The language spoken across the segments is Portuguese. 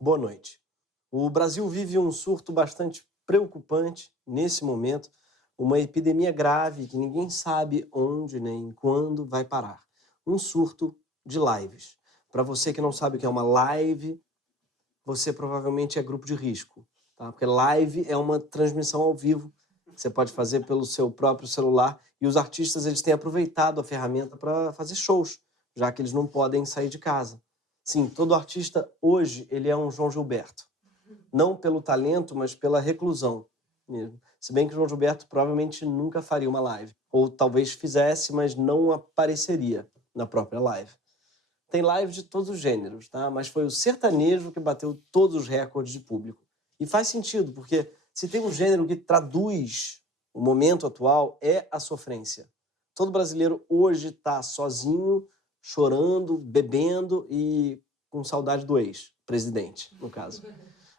Boa noite. O Brasil vive um surto bastante preocupante nesse momento, uma epidemia grave que ninguém sabe onde nem quando vai parar. Um surto de lives. Para você que não sabe o que é uma live, você provavelmente é grupo de risco, tá? Porque live é uma transmissão ao vivo que você pode fazer pelo seu próprio celular e os artistas eles têm aproveitado a ferramenta para fazer shows, já que eles não podem sair de casa. Sim, todo artista hoje ele é um João Gilberto, não pelo talento, mas pela reclusão mesmo. Se bem que o João Gilberto provavelmente nunca faria uma live, ou talvez fizesse, mas não apareceria na própria live. Tem live de todos os gêneros, tá? Mas foi o sertanejo que bateu todos os recordes de público. E faz sentido, porque se tem um gênero que traduz o momento atual, é a sofrência. Todo brasileiro hoje está sozinho, chorando, bebendo e com saudade do ex-presidente, no caso.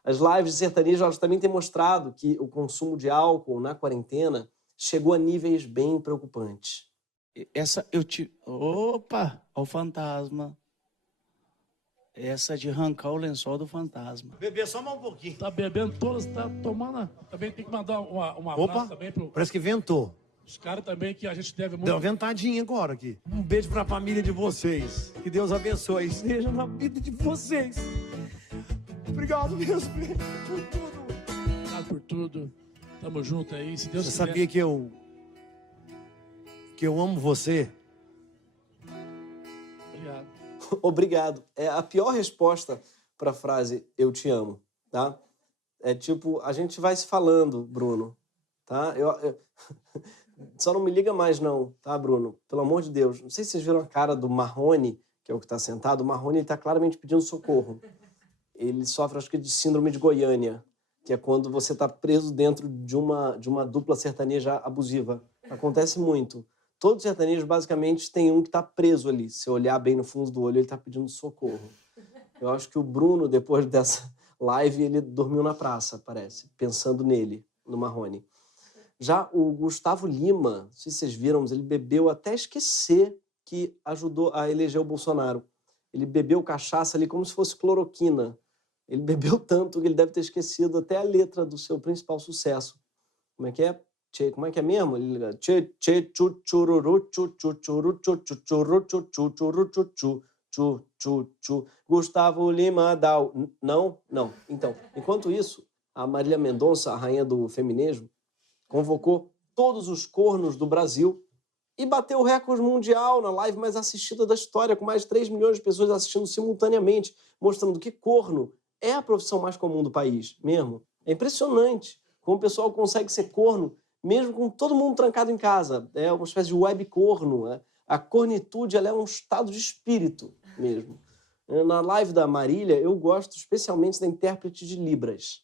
As lives de sertanejo elas também têm mostrado que o consumo de álcool na quarentena chegou a níveis bem preocupantes. Essa eu te. Opa! Ó o fantasma. Essa é de arrancar o lençol do fantasma. Beber só mais um pouquinho. Tá bebendo todas, tá tomando. Também tem que mandar um abraço Opa, também pro parece que ventou. os caras também que a gente deve muito. Deu uma ventadinha agora aqui. Um beijo pra família de vocês. Que Deus abençoe. Seja na vida de vocês. Obrigado mesmo por tudo. Obrigado por tudo. Tamo junto aí. Se Deus Você quiser. sabia que eu amo você? Obrigado. Obrigado. É a pior resposta para a frase "eu te amo", tá? É tipo, a gente vai se falando, Bruno, tá? Só não me liga mais não, tá, Bruno? Pelo amor de Deus. Não sei se vocês viram a cara do Marrone, que é o que está sentado. O Marrone está claramente pedindo socorro. Ele sofre, acho que, de síndrome de Goiânia, que é quando você está preso dentro de uma dupla sertaneja abusiva. Acontece muito. Todo sertanejo, basicamente, tem um que está preso ali. Se olhar bem no fundo do olho, ele está pedindo socorro. Eu acho que o Bruno, depois dessa live, ele dormiu na praça, parece, pensando nele, no Marrone. Já o Gustavo Lima, não sei se vocês viram, mas ele bebeu até esquecer que ajudou a eleger o Bolsonaro. Ele bebeu cachaça ali como se fosse cloroquina. Ele bebeu tanto que ele deve ter esquecido até a letra do seu principal sucesso. Como é que é? Como é que é mesmo? Ele tchê, tchê, tchu, chururu, tchu, tchu, churu, tchu, tchu, churu, tchu, tchu, churu, tchu, tchu, tchu, tchu, tchu. Gustavo Lima Dal. Não, não. Então, enquanto isso, a Marília Mendonça, a rainha do feminismo, convocou todos os cornos do Brasil e bateu o recorde mundial na live mais assistida da história, com mais de 3 milhões de pessoas assistindo simultaneamente, mostrando que corno é a profissão mais comum do país mesmo. É impressionante como o pessoal consegue ser corno mesmo com todo mundo trancado em casa. É uma espécie de web corno. Né? A cornitude ela é um estado de espírito mesmo. Na live da Marília, eu gosto especialmente da intérprete de Libras.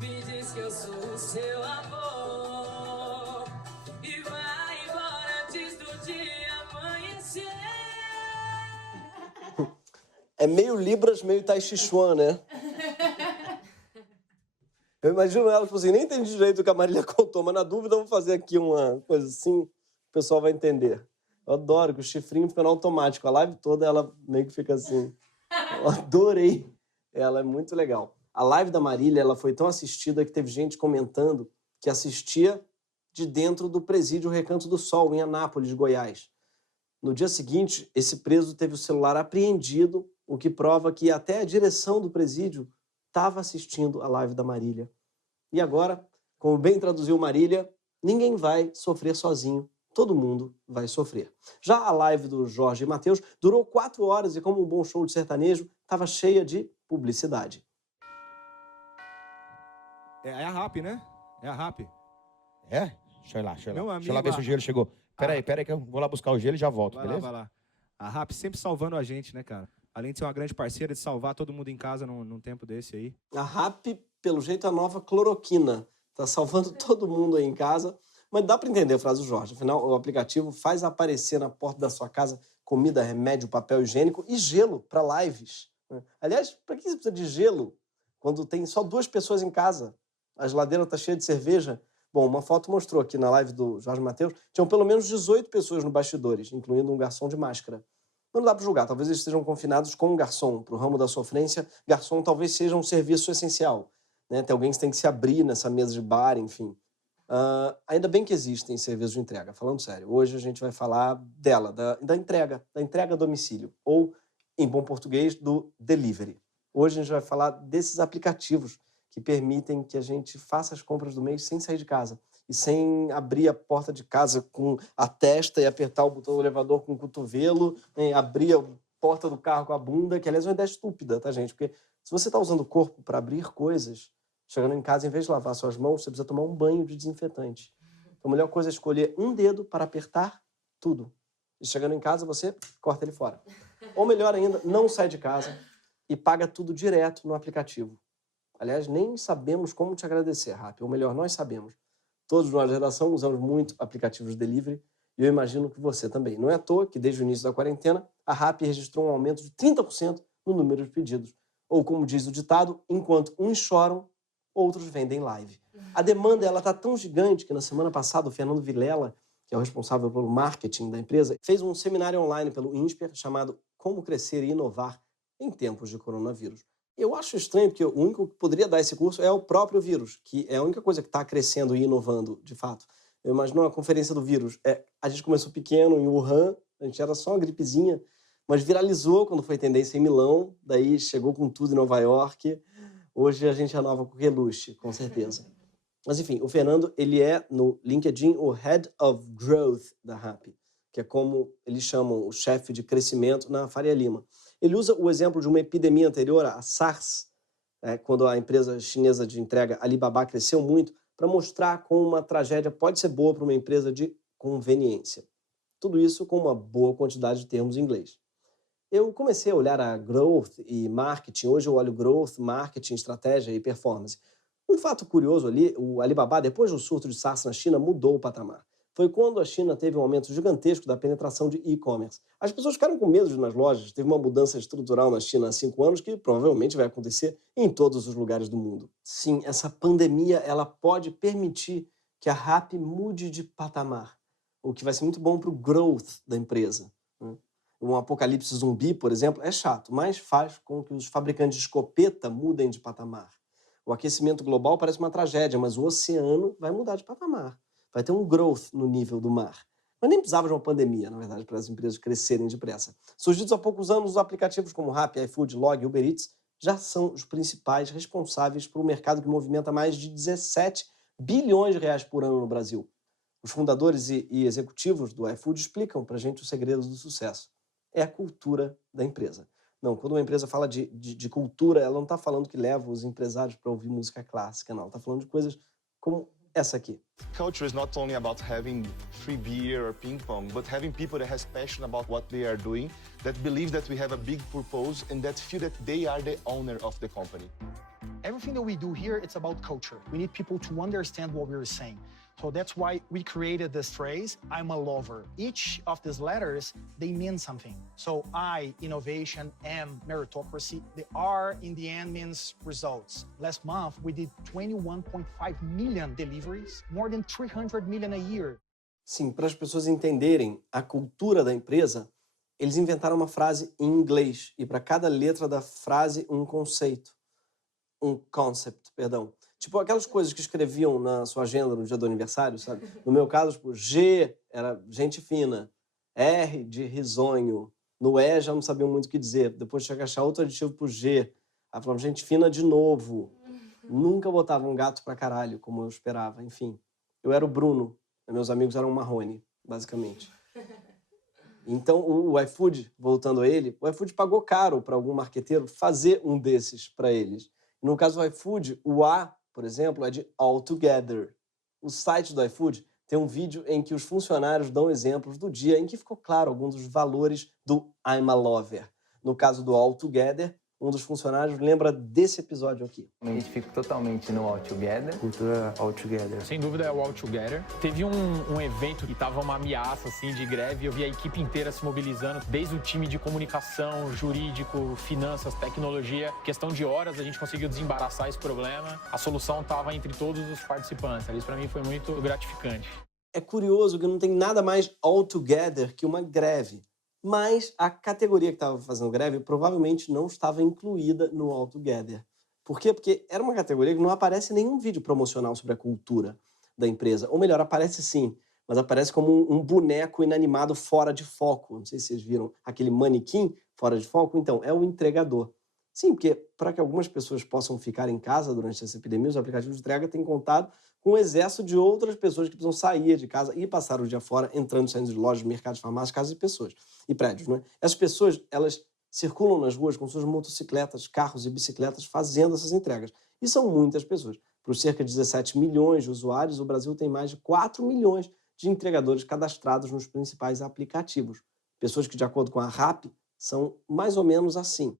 Me diz que eu sou o seu amor e vai embora antes do dia amanhecer. É meio Libras, meio Tai Chi Chuan, né? Eu imagino ela, tipo assim, nem entendi direito o que a Marília contou, mas na dúvida eu vou fazer aqui uma coisa assim, o pessoal vai entender. Eu adoro que o chifrinho fica no automático, a live toda ela meio que fica assim. Eu adorei. Ela é muito legal. A live da Marília, ela foi tão assistida que teve gente comentando que assistia de dentro do presídio Recanto do Sol, em Anápolis, Goiás. No dia seguinte, esse preso teve o celular apreendido, o que prova que até a direção do presídio estava assistindo a live da Marília. E agora, como bem traduziu Marília, ninguém vai sofrer sozinho, todo mundo vai sofrer. Já a live do Jorge e Mateus durou 4 horas e, como um bom show de sertanejo, estava cheia de publicidade. É a RAP, né? É a RAP. É? Deixa eu ir lá, deixa eu ir Meu lá. amigo, Deixa eu lá ver se o gelo chegou. Pera aí que eu vou lá buscar o gelo e já volto, Vai lá, beleza? vai lá. A RAP sempre salvando a gente, né, cara? Além de ser uma grande parceira, de salvar todo mundo em casa num tempo desse aí. A RAP, pelo jeito, é a nova cloroquina. Tá salvando todo mundo aí em casa. Mas dá para entender a frase do Jorge. Afinal, o aplicativo faz aparecer na porta da sua casa comida, remédio, papel higiênico e gelo para lives. Né? Aliás, para que você precisa de gelo quando tem só 2 pessoas em casa? A geladeira está cheia de cerveja. Bom, uma foto mostrou aqui na live do Jorge Mateus, tinham pelo menos 18 pessoas no bastidores, incluindo um garçom de máscara. Mas não dá para julgar, talvez eles estejam confinados com um garçom. Para o ramo da sofrência, garçom talvez seja um serviço essencial, né? Tem alguém que tem que se abrir nessa mesa de bar, enfim. Ainda bem que existem serviços de entrega, falando sério. Hoje a gente vai falar dela, da entrega a domicílio, ou, em bom português, do delivery. Hoje a gente vai falar desses aplicativos que permitem que a gente faça as compras do mês sem sair de casa e sem abrir a porta de casa com a testa e apertar o botão do elevador com o cotovelo, né? Abrir a porta do carro com a bunda, que aliás é uma ideia estúpida, tá, gente? Porque se você está usando o corpo para abrir coisas, chegando em casa, em vez de lavar suas mãos, você precisa tomar um banho de desinfetante. Então, a melhor coisa é escolher um dedo para apertar tudo. E chegando em casa, você corta ele fora. Ou melhor ainda, não sai de casa e paga tudo direto no aplicativo. Aliás, nem sabemos como te agradecer, Rappi. Ou melhor, nós sabemos. Todos nós da redação usamos muito aplicativos de delivery e eu imagino que você também. Não é à toa que, desde o início da quarentena, a Rappi registrou um aumento de 30% no número de pedidos. Ou, como diz o ditado, enquanto uns choram, outros vendem live. A demanda está tão gigante que na semana passada o Fernando Vilela, que é o responsável pelo marketing da empresa, fez um seminário online pelo INSPER chamado Como Crescer e Inovar em Tempos de Coronavírus. Eu acho estranho porque o único que poderia dar esse curso é o próprio vírus, que é a única coisa que está crescendo e inovando, de fato. Eu imagino a conferência do vírus. A gente começou pequeno em Wuhan, a gente era só uma gripezinha, mas viralizou quando foi tendência em Milão, daí chegou com tudo em Nova York. Hoje a gente renova com reluxe, com certeza. Mas enfim, o Fernando, ele é no LinkedIn o Head of Growth da Rappi, que é como eles chamam o chefe de crescimento na Faria Lima. Ele usa o exemplo de uma epidemia anterior, a SARS, quando a empresa chinesa de entrega Alibaba cresceu muito, para mostrar como uma tragédia pode ser boa para uma empresa de conveniência. Tudo isso com uma boa quantidade de termos em inglês. Eu comecei a olhar a growth e marketing. Hoje eu olho growth, marketing, estratégia e performance. Um fato curioso ali, o Alibaba, depois do surto de SARS na China, mudou o patamar. Foi quando a China teve um aumento gigantesco da penetração de e-commerce. As pessoas ficaram com medo de ir nas lojas. Teve uma mudança estrutural na China há 5 anos que provavelmente vai acontecer em todos os lugares do mundo. Sim, essa pandemia ela pode permitir que a Rappi mude de patamar, o que vai ser muito bom para o growth da empresa. Um apocalipse zumbi, por exemplo, é chato, mas faz com que os fabricantes de escopeta mudem de patamar. O aquecimento global parece uma tragédia, mas o oceano vai mudar de patamar. Vai ter um growth no nível do mar. Mas nem precisava de uma pandemia, na verdade, para as empresas crescerem depressa. Surgidos há poucos anos, os aplicativos como Rappi, iFood, Log e Uber Eats já são os principais responsáveis por um mercado que movimenta mais de 17 bilhões de reais por ano no Brasil. Os fundadores e executivos do iFood explicam para a gente os segredos do sucesso. É a cultura da empresa. Não, quando uma empresa fala de cultura, ela não está falando que leva os empresários para ouvir música clássica, não. Ela está falando de coisas como essa aqui. Culture is not only about having free beer or ping pong, but having people that has passion about what they are doing, that believe that we have a big purpose and that feel that they are the owner of the company. Everything that we do here, it's about culture. We need people to understand what we're saying. So that's why we created this phrase, I'm a lover. Each of these letters, they mean something. So I, innovation, M, meritocracy. The R in the end means results. Last month, we did 21.5 million deliveries, more than 300 million a year. Sim, para as pessoas entenderem a cultura da empresa, eles inventaram uma frase em inglês e para cada letra da frase um conceito. Um concept, perdão. Tipo aquelas coisas que escreviam na sua agenda no dia do aniversário, sabe? No meu caso, tipo, G era gente fina, R de risonho, no E já não sabiam muito o que dizer. Depois tinha que achar outro aditivo pro G. Aí falavam gente fina de novo. Nunca botava um gato pra caralho, como eu esperava. Enfim, eu era o Bruno, meus amigos eram o Marrone, basicamente. Então, o iFood, voltando a ele, o iFood pagou caro para algum marqueteiro fazer um desses para eles. No caso do iFood, o A, por exemplo, é de All Together. O site do iFood tem um vídeo em que os funcionários dão exemplos do dia em que ficou claro alguns dos valores do I'm a Lover. No caso do All Together, um dos funcionários lembra desse episódio aqui. Me identifico totalmente no All Together. Cultura All Together. Sem dúvida é o All Together. Teve um evento que estava uma ameaça assim, de greve, eu vi a equipe inteira se mobilizando, desde o time de comunicação, jurídico, finanças, tecnologia. Questão de horas a gente conseguiu desembaraçar esse problema. A solução estava entre todos os participantes. Isso para mim foi muito gratificante. É curioso que não tem nada mais all together que uma greve. Mas a categoria que estava fazendo greve provavelmente não estava incluída no All Together. Por quê? Porque era uma categoria que não aparece nenhum vídeo promocional sobre a cultura da empresa. Ou melhor, aparece sim, mas aparece como um boneco inanimado fora de foco. Não sei se vocês viram aquele manequim fora de foco. Então, é o entregador. Sim, porque para que algumas pessoas possam ficar em casa durante essa epidemia, os aplicativos de entrega têm contado com um exército de outras pessoas que precisam sair de casa e passar o dia fora, entrando e saindo de lojas, mercados, farmácias, casas e pessoas. E prédios, não é? Essas pessoas, elas circulam nas ruas com suas motocicletas, carros e bicicletas fazendo essas entregas. E são muitas pessoas. Para os cerca de 17 milhões de usuários, o Brasil tem mais de 4 milhões de entregadores cadastrados nos principais aplicativos. Pessoas que, de acordo com a Rappi, são mais ou menos assim.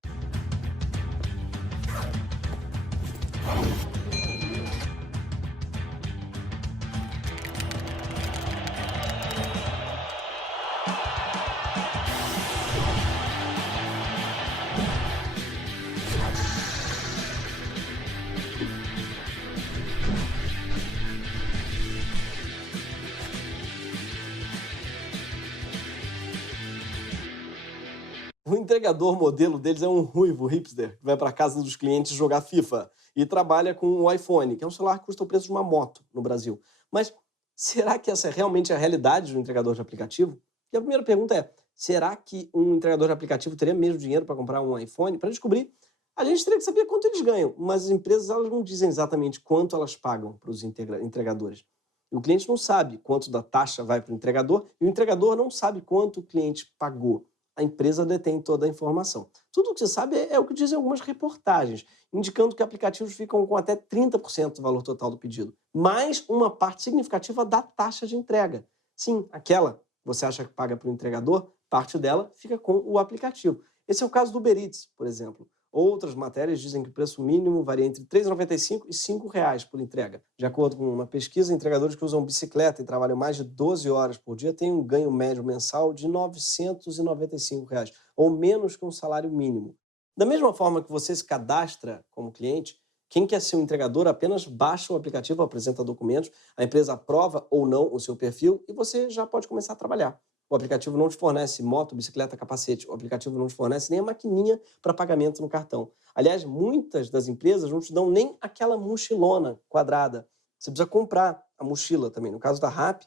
O entregador modelo deles é um ruivo hipster que vai para casa dos clientes jogar FIFA e trabalha com o iPhone, que é um celular que custa o preço de uma moto no Brasil. Mas será que essa é realmente a realidade do entregador de aplicativo? E a primeira pergunta é, será que um entregador de aplicativo teria mesmo dinheiro para comprar um iPhone? Para descobrir, a gente teria que saber quanto eles ganham, mas as empresas elas não dizem exatamente quanto elas pagam para os entregadores. E o cliente não sabe quanto da taxa vai para o entregador e o entregador não sabe quanto o cliente pagou. A empresa detém toda a informação. Tudo o que você sabe é o que dizem algumas reportagens, indicando que aplicativos ficam com até 30% do valor total do pedido, mais uma parte significativa da taxa de entrega. Sim, aquela que você acha que paga para o entregador, parte dela fica com o aplicativo. Esse é o caso do Uber Eats, por exemplo. Outras matérias dizem que o preço mínimo varia entre R$ 3,95 e R$ 5,00 por entrega. De acordo com uma pesquisa, entregadores que usam bicicleta e trabalham mais de 12 horas por dia têm um ganho médio mensal de R$ 995,00, ou menos que um salário mínimo. Da mesma forma que você se cadastra como cliente, quem quer ser um entregador apenas baixa o aplicativo, apresenta documentos, a empresa aprova ou não o seu perfil e você já pode começar a trabalhar. O aplicativo não te fornece moto, bicicleta, capacete. O aplicativo não te fornece nem a maquininha para pagamento no cartão. Aliás, muitas das empresas não te dão nem aquela mochilona quadrada. Você precisa comprar a mochila também. No caso da Rappi,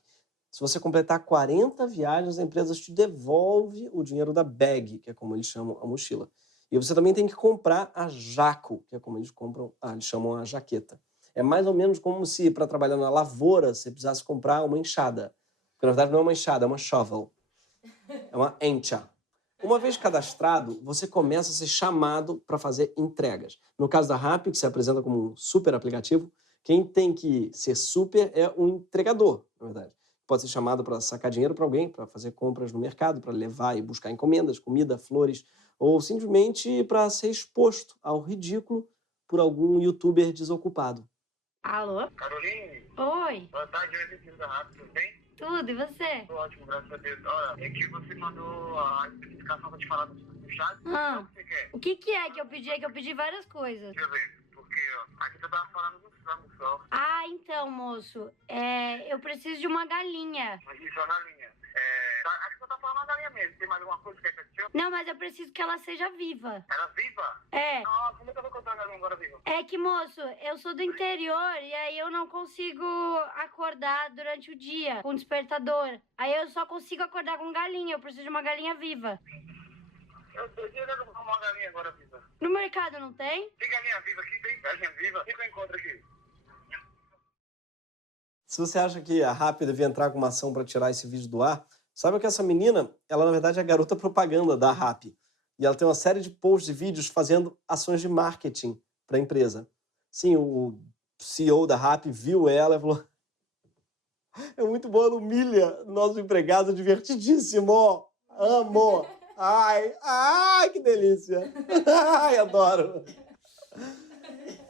se você completar 40 viagens, a empresa te devolve o dinheiro da bag, que é como eles chamam a mochila. E você também tem que comprar a jaco, que é como eles chamam a jaqueta. É mais ou menos como se, para trabalhar na lavoura, você precisasse comprar uma enxada. Porque, na verdade, não é uma enxada, é uma shovel. É uma encha. Uma vez cadastrado, você começa a ser chamado para fazer entregas. No caso da Rappi, que se apresenta como um super aplicativo, quem tem que ser super é o entregador, na verdade. Pode ser chamado para sacar dinheiro para alguém, para fazer compras no mercado, para levar e buscar encomendas, comida, flores, ou simplesmente para ser exposto ao ridículo por algum youtuber desocupado. Alô? Caroline? Oi. Boa tarde, eu Vitinho da Rappi, tudo bem? Tudo, e você? Tudo ótimo, graças a Deus. Olha, é que você mandou a especificação pra te falar do chat. O que você quer? O que é que eu pedi? É que eu pedi várias coisas. Deixa eu ver, porque ó, aqui você tava falando do frango só. Ah, então, moço, eu preciso de uma galinha. Isso, a galinha. Acho que você tá falando uma galinha mesmo. Tem mais alguma coisa que quer que eu te... Não, mas eu preciso que ela seja viva. Ela viva? É. Nossa, como é que eu vou contar a galinha agora viva? É que, moço, eu sou do interior e aí eu não consigo acordar durante o dia com despertador. Aí eu só consigo acordar com galinha, eu preciso de uma galinha viva. Eu tô querendo uma galinha agora viva. No mercado não tem? Tem galinha viva aqui? Tem galinha viva? O que eu encontro aqui? Se você acha que a Rappi devia entrar com uma ação para tirar esse vídeo do ar, saiba que essa menina, ela na verdade é a garota propaganda da Rappi. E ela tem uma série de posts e vídeos fazendo ações de marketing para a empresa. Sim, o CEO da Rappi viu ela e falou: é muito boa, ela humilha nossos empregados, é divertidíssimo, amo, ai, que delícia, ai, adoro.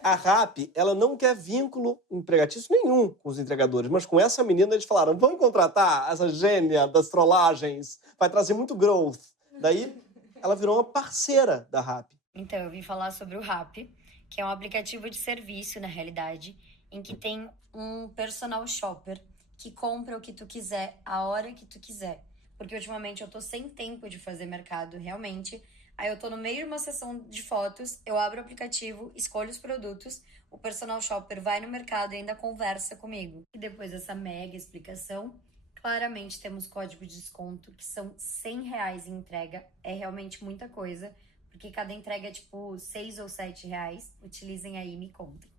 A Rappi, ela não quer vínculo empregatício nenhum com os entregadores, mas com essa menina eles falaram: vamos contratar essa gênia das trollagens, vai trazer muito growth. Daí ela virou uma parceira da Rappi. Então, eu vim falar sobre o Rappi, que é um aplicativo de serviço, na realidade, em que tem um personal shopper que compra o que tu quiser, a hora que tu quiser. porque ultimamente eu tô sem tempo de fazer mercado, realmente. Aí eu tô no meio de uma sessão de fotos, eu abro o aplicativo, escolho os produtos, o personal shopper vai no mercado e ainda conversa comigo. E depois dessa mega explicação, claramente temos código de desconto, que são R$100 em entrega, é realmente muita coisa, porque cada entrega é tipo R$6 ou R$7. Utilizem aí e me contem.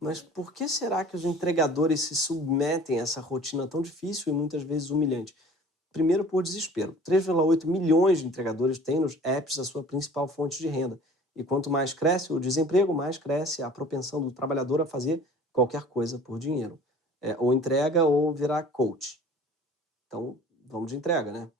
Mas por que será que os entregadores se submetem a essa rotina tão difícil e muitas vezes humilhante? Primeiro, por desespero. 3,8 milhões de entregadores têm nos apps a sua principal fonte de renda. E quanto mais cresce o desemprego, mais cresce a propensão do trabalhador a fazer qualquer coisa por dinheiro. Ou entrega ou virar coach. Então, vamos de entrega, né?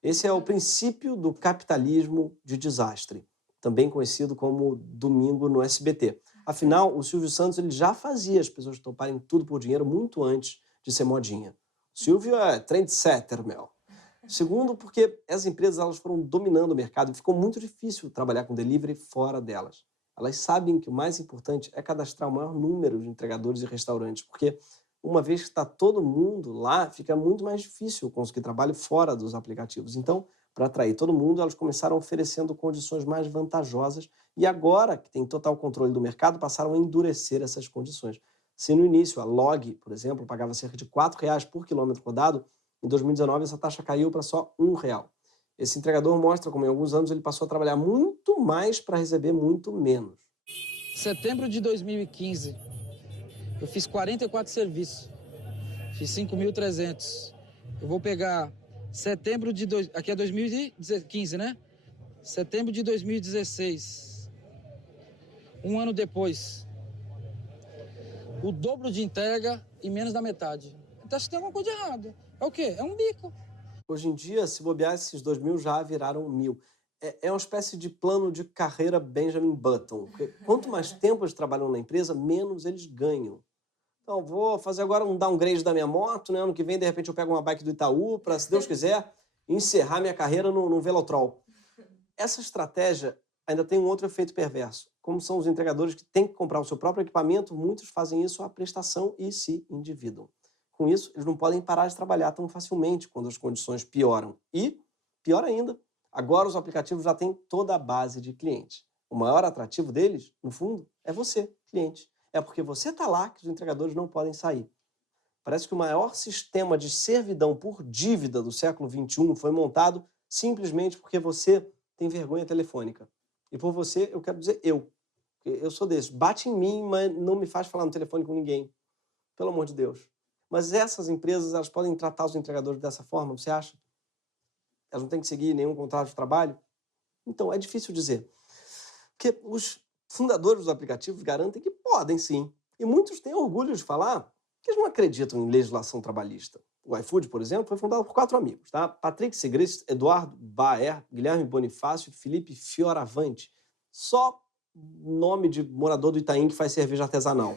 Esse é o princípio do capitalismo de desastre, também conhecido como Domingo no SBT. Afinal, o Silvio Santos ele já fazia as pessoas toparem tudo por dinheiro muito antes de ser modinha. O Silvio é trendsetter, meu. Segundo, porque as empresas elas foram dominando o mercado e ficou muito difícil trabalhar com delivery fora delas. Elas sabem que o mais importante é cadastrar o maior número de entregadores e restaurantes, porque uma vez que está todo mundo lá, fica muito mais difícil conseguir trabalho fora dos aplicativos. Então, para atrair todo mundo, elas começaram oferecendo condições mais vantajosas e agora, que tem total controle do mercado, passaram a endurecer essas condições. Se no início a Log, por exemplo, pagava cerca de R$4 por quilômetro rodado, em 2019 essa taxa caiu para só R$1. Esse entregador mostra como em alguns anos ele passou a trabalhar muito mais para receber muito menos. Setembro de 2015, eu fiz 44 serviços, fiz 5.300. Eu vou pegar setembro de... Aqui é 2015, né? Setembro de 2016, um ano depois, o dobro de entrega e menos da metade. Então acho que tem alguma coisa errada. É o quê? É um bico. Hoje em dia, se bobear, esses 2.000 já viraram 1.000. É uma espécie de plano de carreira Benjamin Button. Quanto mais tempo eles trabalham na empresa, menos eles ganham. Então, vou fazer agora um downgrade da minha moto, né? Ano que vem, de repente, eu pego uma bike do Itaú para, se Deus quiser, encerrar minha carreira no Velotrol. Essa estratégia ainda tem um outro efeito perverso. Como são os entregadores que têm que comprar o seu próprio equipamento, muitos fazem isso à prestação e se endividam. Com isso, eles não podem parar de trabalhar tão facilmente quando as condições pioram. E, pior ainda, agora os aplicativos já têm toda a base de clientes. O maior atrativo deles, no fundo, é você, cliente. É porque você está lá que os entregadores não podem sair. Parece que o maior sistema de servidão por dívida do século XXI foi montado simplesmente porque você tem vergonha telefônica. E por você, eu quero dizer eu. Eu sou desse. Bate em mim, mas não me faz falar no telefone com ninguém. Pelo amor de Deus. Mas essas empresas, elas podem tratar os entregadores dessa forma, você acha? Elas não têm que seguir nenhum contrato de trabalho? Então, é difícil dizer. Porque os fundadores dos aplicativos garantem que podem, sim. E muitos têm orgulho de falar que eles não acreditam em legislação trabalhista. O iFood, por exemplo, foi fundado por 4 amigos, tá? Patrick Segrist, Eduardo Baer, Guilherme Bonifácio e Felipe Fioravante. Só nome de morador do Itaim que faz cerveja artesanal.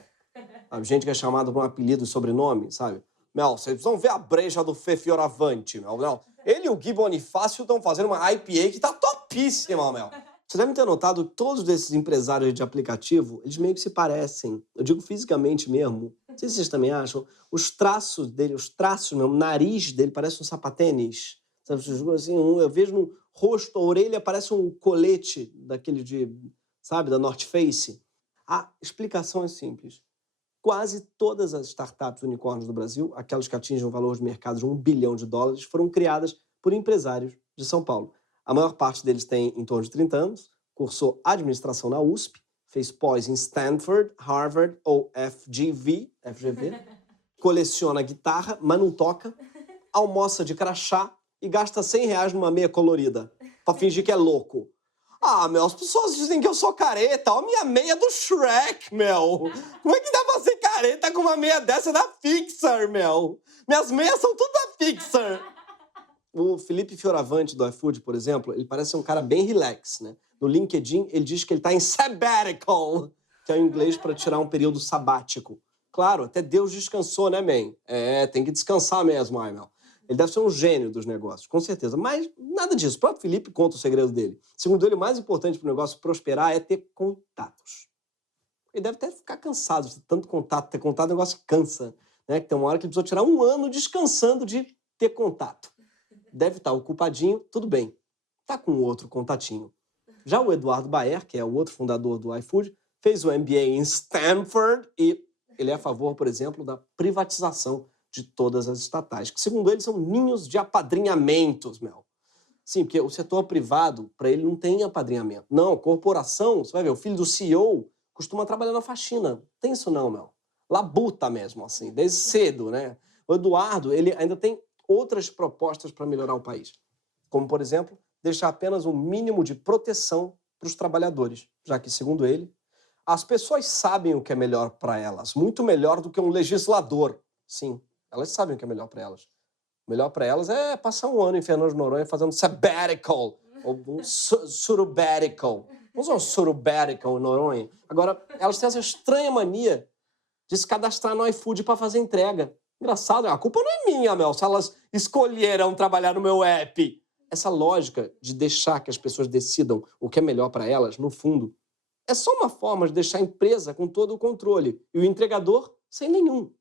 A gente que é chamado por um apelido e sobrenome, sabe? Mel, vocês vão ver a breja do Fê Fioravante, Mel. Ele e o Gui Bonifácio estão fazendo uma IPA que tá topíssima, Mel. Vocês devem ter notado que todos esses empresários de aplicativo, eles meio que se parecem. Eu digo fisicamente mesmo. Não sei se vocês também acham. Os traços dele, o nariz dele parece um sapatênis. Sabe, assim, eu vejo no rosto, a orelha parece um colete daquele da North Face. A explicação é simples. Quase todas as startups unicórnios do Brasil, aquelas que atingem o valor de mercado de $1 bilhão, foram criadas por empresários de São Paulo. A maior parte deles tem em torno de 30 anos, cursou administração na USP, fez pós em Stanford, Harvard ou FGV, coleciona guitarra, mas não toca, almoça de crachá e gasta R$100 numa meia colorida, pra fingir que é louco. Ah, meu, as pessoas dizem que eu sou careta. Olha a minha meia do Shrek, meu. Como é que dá pra ser careta com uma meia dessa da Pixar, meu? Minhas meias são tudo da Pixar. O Felipe Fioravante, do iFood, por exemplo, ele parece um cara bem relax, né? No LinkedIn, ele diz que ele tá em sabbatical, que é o inglês para tirar um período sabático. Claro, até Deus descansou, né, man? Tem que descansar mesmo, meu. Ele deve ser um gênio dos negócios, com certeza. Mas nada disso. O próprio Felipe conta o segredo dele. Segundo ele, o mais importante para o negócio prosperar é ter contatos. Ele deve até ficar cansado de tanto contato. Ter contato, o negócio cansa. Né? Que tem uma hora que ele precisou tirar 1 ano descansando de ter contato. deve estar ocupadinho, tudo bem. Tá com outro contatinho. Já o Eduardo Baer, que é o outro fundador do iFood, fez o MBA em Stanford e ele é a favor, por exemplo, da privatização de todas as estatais, que segundo ele são ninhos de apadrinhamentos, Mel. Sim, porque o setor privado, para ele, não tem apadrinhamento. Não, corporação, você vai ver, o filho do CEO costuma trabalhar na faxina. Tem isso não, Mel. Labuta mesmo, assim, desde cedo, né? O Eduardo, ele ainda tem outras propostas para melhorar o país. Como, por exemplo, deixar apenas um mínimo de proteção para os trabalhadores, já que, segundo ele, as pessoas sabem o que é melhor para elas, muito melhor do que um legislador. Sim, elas sabem o que é melhor para elas. O melhor para elas é passar um ano em Fernando de Noronha fazendo sabbatical, ou um surubatical. Vamos usar um surubatical em Noronha. Agora, elas têm essa estranha mania de se cadastrar no iFood para fazer entrega. Engraçado, a culpa não é minha, Mel, se elas escolheram trabalhar no meu app. Essa lógica de deixar que as pessoas decidam o que é melhor para elas, no fundo, é só uma forma de deixar a empresa com todo o controle e o entregador sem nenhum.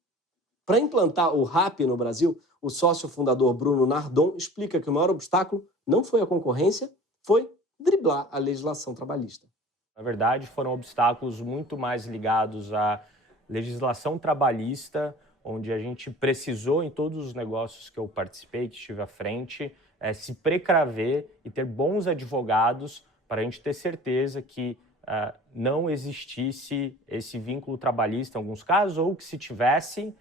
Para implantar o Rappi no Brasil, o sócio fundador Bruno Nardon explica que o maior obstáculo não foi a concorrência, foi driblar a legislação trabalhista. Na verdade, foram obstáculos muito mais ligados à legislação trabalhista, onde a gente precisou, em todos os negócios que eu participei, que estive à frente, se precaver e ter bons advogados para a gente ter certeza que não existisse esse vínculo trabalhista em alguns casos, ou que se tivesse,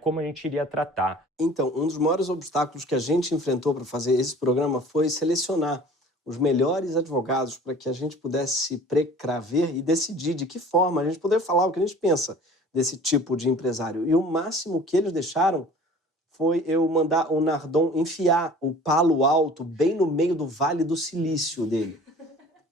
como a gente iria tratar. Então, um dos maiores obstáculos que a gente enfrentou para fazer esse programa foi selecionar os melhores advogados para que a gente pudesse se precaver e decidir de que forma a gente poderia falar o que a gente pensa desse tipo de empresário. E o máximo que eles deixaram foi eu mandar o Nardon enfiar o Palo Alto bem no meio do Vale do Silício dele.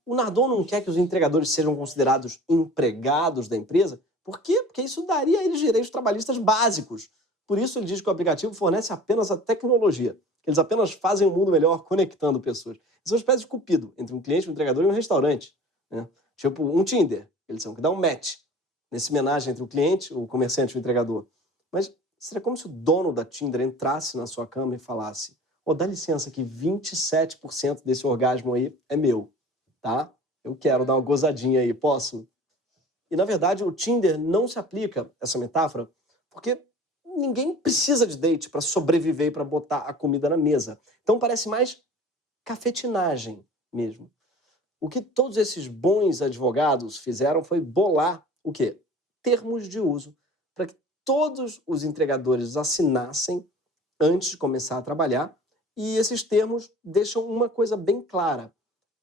O Nardon não quer que os entregadores sejam considerados empregados da empresa. Por quê? Porque isso daria a eles direitos trabalhistas básicos. Por isso ele diz que o aplicativo fornece apenas a tecnologia, que eles apenas fazem um mundo melhor conectando pessoas. Eles são uma espécie de cupido entre um cliente, um entregador e um restaurante, né? Tipo um Tinder, eles são que dá um match nesse homenagem entre o cliente, o comerciante e o entregador. Mas seria como se o dono da Tinder entrasse na sua cama e falasse: dá licença que 27% desse orgasmo aí é meu, tá? Eu quero dar uma gozadinha aí, posso? E, na verdade, o Tinder não se aplica, essa metáfora, porque ninguém precisa de date para sobreviver e para botar a comida na mesa. Então parece mais cafetinagem mesmo. O que todos esses bons advogados fizeram foi bolar o quê? Termos de uso, para que todos os entregadores assinassem antes de começar a trabalhar. E esses termos deixam uma coisa bem clara: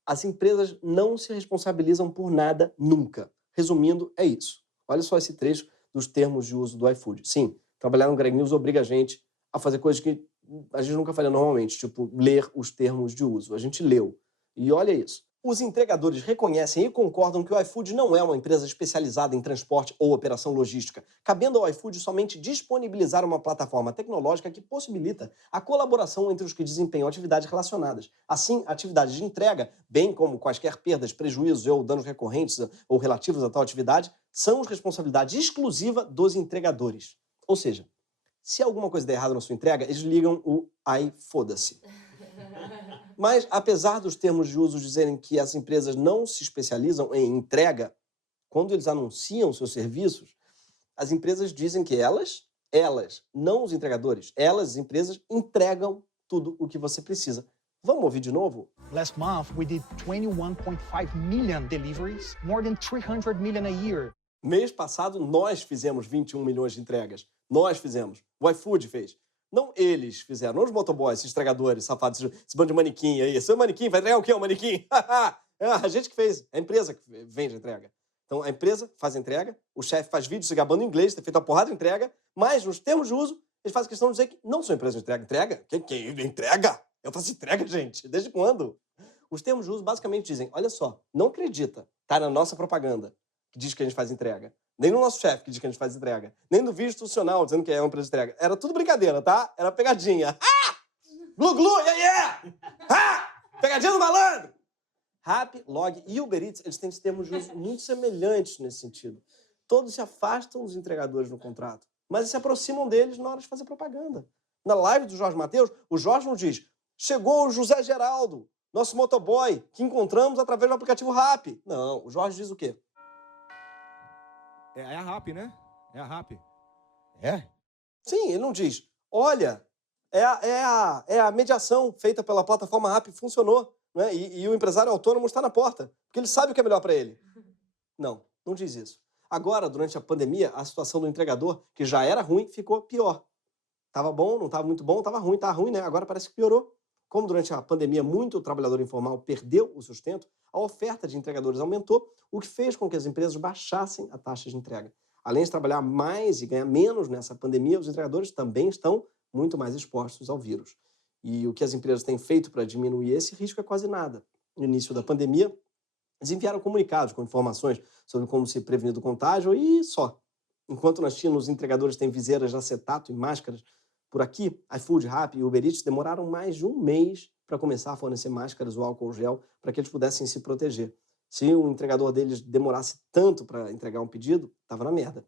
as empresas não se responsabilizam por nada nunca. Resumindo, é isso. Olha só esse trecho dos termos de uso do iFood. Sim, trabalhar no Greg News obriga a gente a fazer coisas que a gente nunca faria normalmente, tipo ler os termos de uso. A gente leu. E olha isso. Os entregadores reconhecem e concordam que o iFood não é uma empresa especializada em transporte ou operação logística, cabendo ao iFood somente disponibilizar uma plataforma tecnológica que possibilita a colaboração entre os que desempenham atividades relacionadas. Assim, atividades de entrega, bem como quaisquer perdas, prejuízos ou danos recorrentes ou relativos a tal atividade, são de responsabilidade exclusiva dos entregadores. Ou seja, se alguma coisa der errado na sua entrega, eles ligam o "ai, foda-se". Mas, apesar dos termos de uso dizerem que as empresas não se especializam em entrega, quando eles anunciam seus serviços, as empresas dizem que elas, não os entregadores, as empresas, entregam tudo o que você precisa. Vamos ouvir de novo? Last month, we did 21.5 million deliveries, more than 300 million a year. Mês passado, nós fizemos 21 milhões de entregas. Nós fizemos. O iFood fez. Não eles fizeram, não os motoboys, esses entregadores, safados, esse bando de manequim aí. Seu manequim, vai entregar o quê, o manequim? É a gente que fez, é a empresa que vende a entrega. Então, a empresa faz a entrega, o chefe faz vídeo se gabando em inglês, tem feito uma porrada de entrega, mas, nos termos de uso, eles fazem questão de dizer que não são empresas de entrega. Entrega? Quem entrega? Eu faço entrega, gente. Desde quando? Os termos de uso basicamente dizem: olha só, não acredita, tá na nossa propaganda, que diz que a gente faz entrega. Nem no nosso chefe, que diz que a gente faz entrega. Nem no vídeo institucional, dizendo que é uma empresa de entrega. Era tudo brincadeira, tá? Era pegadinha. Ah! Glu, glu, yeah, yeah! Ah! Pegadinha do malandro! Rappi, Log e Uber Eats, eles têm esses termos de uso muito semelhantes nesse sentido. Todos se afastam dos entregadores no contrato, mas se aproximam deles na hora de fazer propaganda. Na live do Jorge Mateus, o Jorge não diz: chegou o José Geraldo, nosso motoboy, que encontramos através do aplicativo Rappi. Não, o Jorge diz o quê? É a Rappi, né? É a Rappi. É? Sim, ele não diz, olha, é a mediação feita pela plataforma Rappi, funcionou, né? E o empresário autônomo está na porta, porque ele sabe o que é melhor para ele. Não, não diz isso. Agora, durante a pandemia, a situação do entregador, que já era ruim, ficou pior. Tava bom, não estava muito bom, tava ruim, né? Agora parece que piorou. Como durante a pandemia muito trabalhador informal perdeu o sustento, a oferta de entregadores aumentou, o que fez com que as empresas baixassem a taxa de entrega. Além de trabalhar mais e ganhar menos nessa pandemia, os entregadores também estão muito mais expostos ao vírus. E o que as empresas têm feito para diminuir esse risco é quase nada. No início da pandemia, eles enviaram comunicados com informações sobre como se prevenir do contágio e só. Enquanto na China os entregadores têm viseiras de acetato e máscaras, por aqui, iFood, Rappi e Uber Eats demoraram mais de um mês para começar a fornecer máscaras ou álcool gel para que eles pudessem se proteger. Se o entregador deles demorasse tanto para entregar um pedido, estava na merda.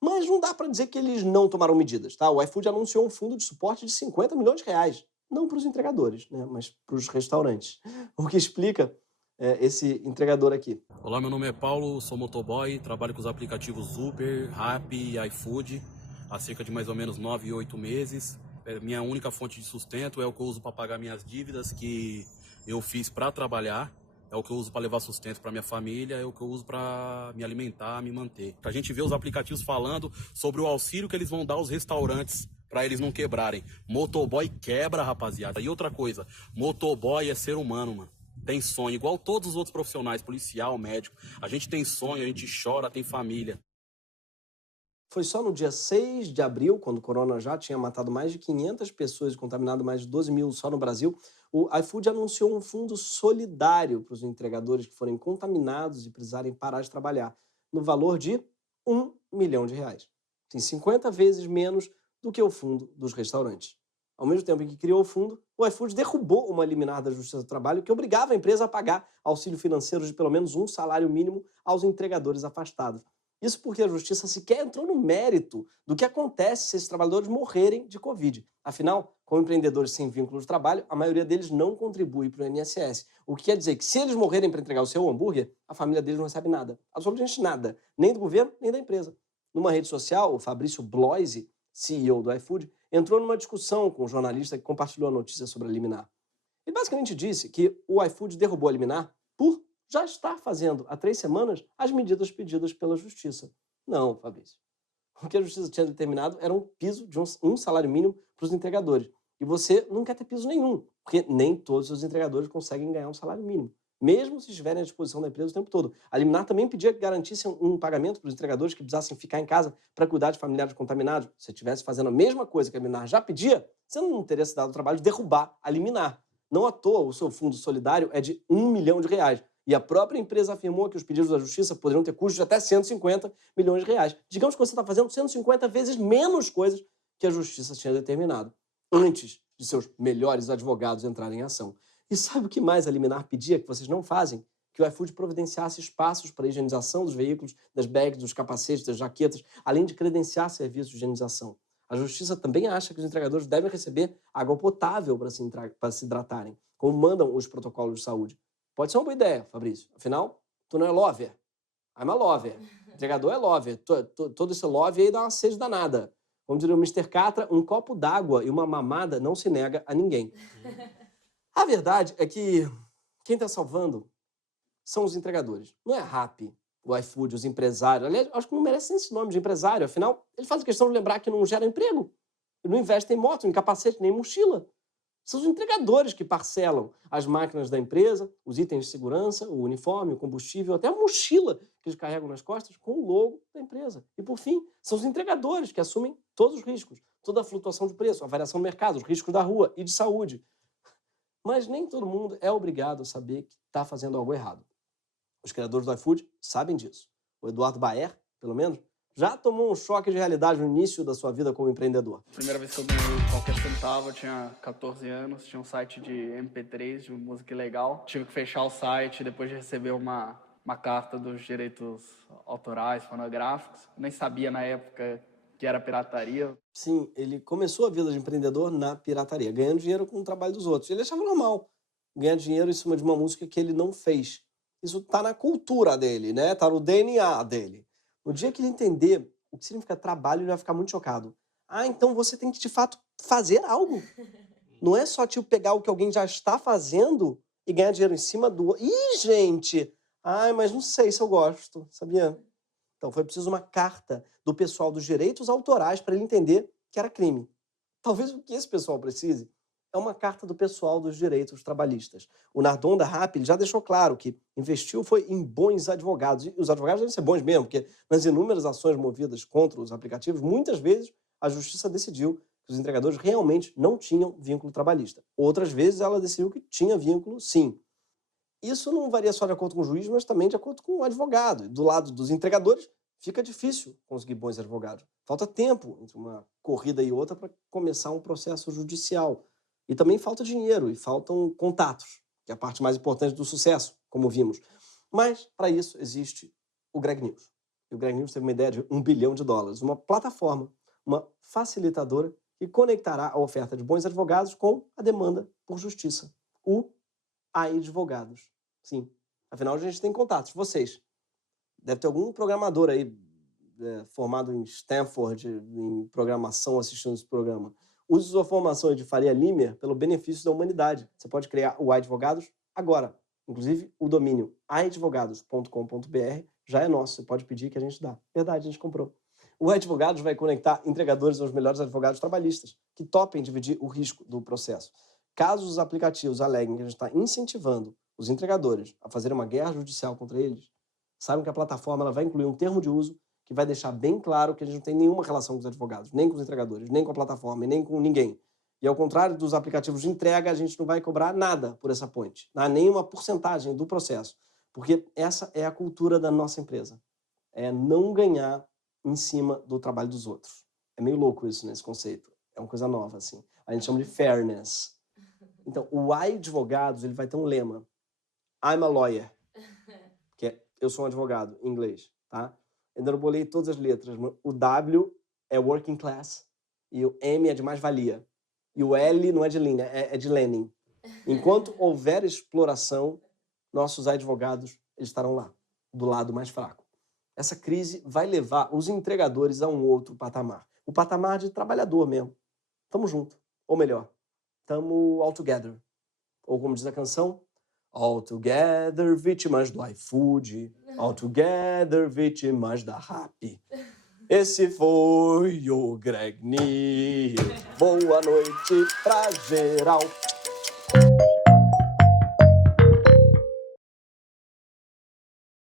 Mas não dá para dizer que eles não tomaram medidas, tá? O iFood anunciou um fundo de suporte de 50 milhões de reais. Não para os entregadores, né? Mas para os restaurantes. O que explica esse entregador aqui. Olá, meu nome é Paulo, sou motoboy, trabalho com os aplicativos Uber, Rappi e iFood há cerca de mais ou menos 9 ou 8 meses. Minha única fonte de sustento é o que eu uso para pagar minhas dívidas que eu fiz para trabalhar, é o que eu uso para levar sustento para minha família, é o que eu uso para me alimentar, me manter. A gente vê os aplicativos falando sobre o auxílio que eles vão dar aos restaurantes para eles não quebrarem. Motoboy quebra, rapaziada. E outra coisa, motoboy é ser humano, mano. Tem sonho, igual todos os outros profissionais, policial, médico. A gente tem sonho, a gente chora, tem família. Foi só no dia 6 de abril, quando o corona já tinha matado mais de 500 pessoas e contaminado mais de 12 mil só no Brasil, o iFood anunciou um fundo solidário para os entregadores que forem contaminados e precisarem parar de trabalhar, no valor de R$1 milhão. Tem 50 vezes menos do que o fundo dos restaurantes. Ao mesmo tempo em que criou o fundo, o iFood derrubou uma liminar da Justiça do Trabalho que obrigava a empresa a pagar auxílio financeiro de pelo menos um salário mínimo aos entregadores afastados. Isso porque a Justiça sequer entrou no mérito do que acontece se esses trabalhadores morrerem de Covid. Afinal, como empreendedores sem vínculo de trabalho, a maioria deles não contribui para o INSS. O que quer dizer que se eles morrerem para entregar o seu hambúrguer, a família deles não recebe nada. Absolutamente nada. Nem do governo, nem da empresa. Numa rede social, o Fabrício Bloise, CEO do iFood, entrou numa discussão com um jornalista que compartilhou a notícia sobre a liminar. Ele basicamente disse que o iFood derrubou a liminar por já estar fazendo há 3 semanas as medidas pedidas pela Justiça. Não, Fabrício. O que a Justiça tinha determinado era um piso de um salário mínimo para os entregadores. E você não quer ter piso nenhum, porque nem todos os entregadores conseguem ganhar um salário mínimo, mesmo se estiverem à disposição da empresa o tempo todo. A liminar também pedia que garantissem um pagamento para os entregadores que precisassem ficar em casa para cuidar de familiares contaminados. Se você estivesse fazendo a mesma coisa que a liminar já pedia, você não teria se dado o trabalho de derrubar a liminar. Não à toa, o seu fundo solidário é de R$1 milhão. E a própria empresa afirmou que os pedidos da Justiça poderiam ter custos de até 150 milhões de reais. Digamos que você está fazendo 150 vezes menos coisas que a Justiça tinha determinado, antes de seus melhores advogados entrarem em ação. E sabe o que mais a liminar pedia que vocês não fazem? Que o iFood providenciasse espaços para a higienização dos veículos, das bags, dos capacetes, das jaquetas, além de credenciar serviços de higienização. A Justiça também acha que os entregadores devem receber água potável para se hidratarem, como mandam os protocolos de saúde. Pode ser uma boa ideia, Fabrício. Afinal, tu não é lover. I'm a lover. Entregador é lover. Todo esse love aí dá uma sede danada. Como diria o Mr. Catra, um copo d'água e uma mamada não se nega a ninguém. A verdade é que quem está salvando são os entregadores. Não é a Rappi, o iFood, os empresários. Aliás, acho que não merecem esse nome de empresário. Afinal, ele faz questão de lembrar que não gera emprego. Ele não investe em moto, em capacete, nem em mochila. São os entregadores que parcelam as máquinas da empresa, os itens de segurança, o uniforme, o combustível, até a mochila que eles carregam nas costas com o logo da empresa. E, por fim, são os entregadores que assumem todos os riscos, toda a flutuação de preço, a variação do mercado, os riscos da rua e de saúde. Mas nem todo mundo é obrigado a saber que está fazendo algo errado. Os criadores do iFood sabem disso. O Eduardo Baer, pelo menos, já tomou um choque de realidade no início da sua vida como empreendedor. Primeira vez que eu ganhei qualquer centavo, eu tinha 14 anos, tinha um site de MP3, de música ilegal. Tive que fechar o site depois de receber uma carta dos direitos autorais, fonográficos. Nem sabia na época que era pirataria. Sim, ele começou a vida de empreendedor na pirataria, ganhando dinheiro com o trabalho dos outros. Ele achava normal ganhar dinheiro em cima de uma música que ele não fez. Isso tá na cultura dele, né? Tá no DNA dele. No dia que ele entender o que significa trabalho, ele vai ficar muito chocado. Ah, então você tem que, de fato, fazer algo. Não é só, tipo, pegar o que alguém já está fazendo e ganhar dinheiro em cima do... Ih, gente! Ai, mas não sei se eu gosto, sabia? Então, foi preciso uma carta do pessoal dos direitos autorais para ele entender que era crime. Talvez o que esse pessoal precise é uma carta do pessoal dos direitos trabalhistas. O Nardon da Rappi ele já deixou claro que investiu foi em bons advogados. E os advogados devem ser bons mesmo, porque nas inúmeras ações movidas contra os aplicativos, muitas vezes a justiça decidiu que os entregadores realmente não tinham vínculo trabalhista. Outras vezes ela decidiu que tinha vínculo, sim. Isso não varia só de acordo com o juiz, mas também de acordo com o advogado. Do lado dos entregadores, fica difícil conseguir bons advogados. Falta tempo entre uma corrida e outra para começar um processo judicial. E também falta dinheiro e faltam contatos, que é a parte mais importante do sucesso, como vimos. Mas, para isso, existe o Greg News. E o Greg News teve uma ideia de $1 bilhão, uma plataforma, uma facilitadora que conectará a oferta de bons advogados com a demanda por justiça. O iAdvogados. Sim. Afinal, a gente tem contatos. Vocês. Deve ter algum programador aí formado em Stanford, em programação, assistindo esse programa. Use sua formação de Faria Limer pelo benefício da humanidade. Você pode criar o iAdvogados agora. Inclusive, o domínio iadvogados.com.br já é nosso. Você pode pedir que a gente dá. Verdade, a gente comprou. O iAdvogados vai conectar entregadores aos melhores advogados trabalhistas que topem dividir o risco do processo. Caso os aplicativos aleguem que a gente está incentivando os entregadores a fazer uma guerra judicial contra eles, saibam que a plataforma ela vai incluir um termo de uso que vai deixar bem claro que a gente não tem nenhuma relação com os advogados, nem com os entregadores, nem com a plataforma, nem com ninguém. E ao contrário dos aplicativos de entrega, a gente não vai cobrar nada por essa ponte, nenhuma porcentagem do processo, porque essa é a cultura da nossa empresa. É não ganhar em cima do trabalho dos outros. É meio louco isso, nesse conceito. É uma coisa nova, assim. A gente chama de fairness. Então, o iAdvogados, ele vai ter um lema. I'm a lawyer. Que é, eu sou um advogado, em inglês, tá? Ainda não bolei todas as letras. O W é working class e o M é de mais-valia. E o L não é de linha, é de Lenin. Enquanto houver exploração, nossos advogados eles estarão lá, do lado mais fraco. Essa crise vai levar os entregadores a um outro patamar. O patamar de trabalhador mesmo. Tamo junto. Ou melhor, tamo all together. Ou como diz a canção, all together, vítimas do iFood. All together, vítimas da Rappi. Esse foi o Greg News. Boa noite pra geral.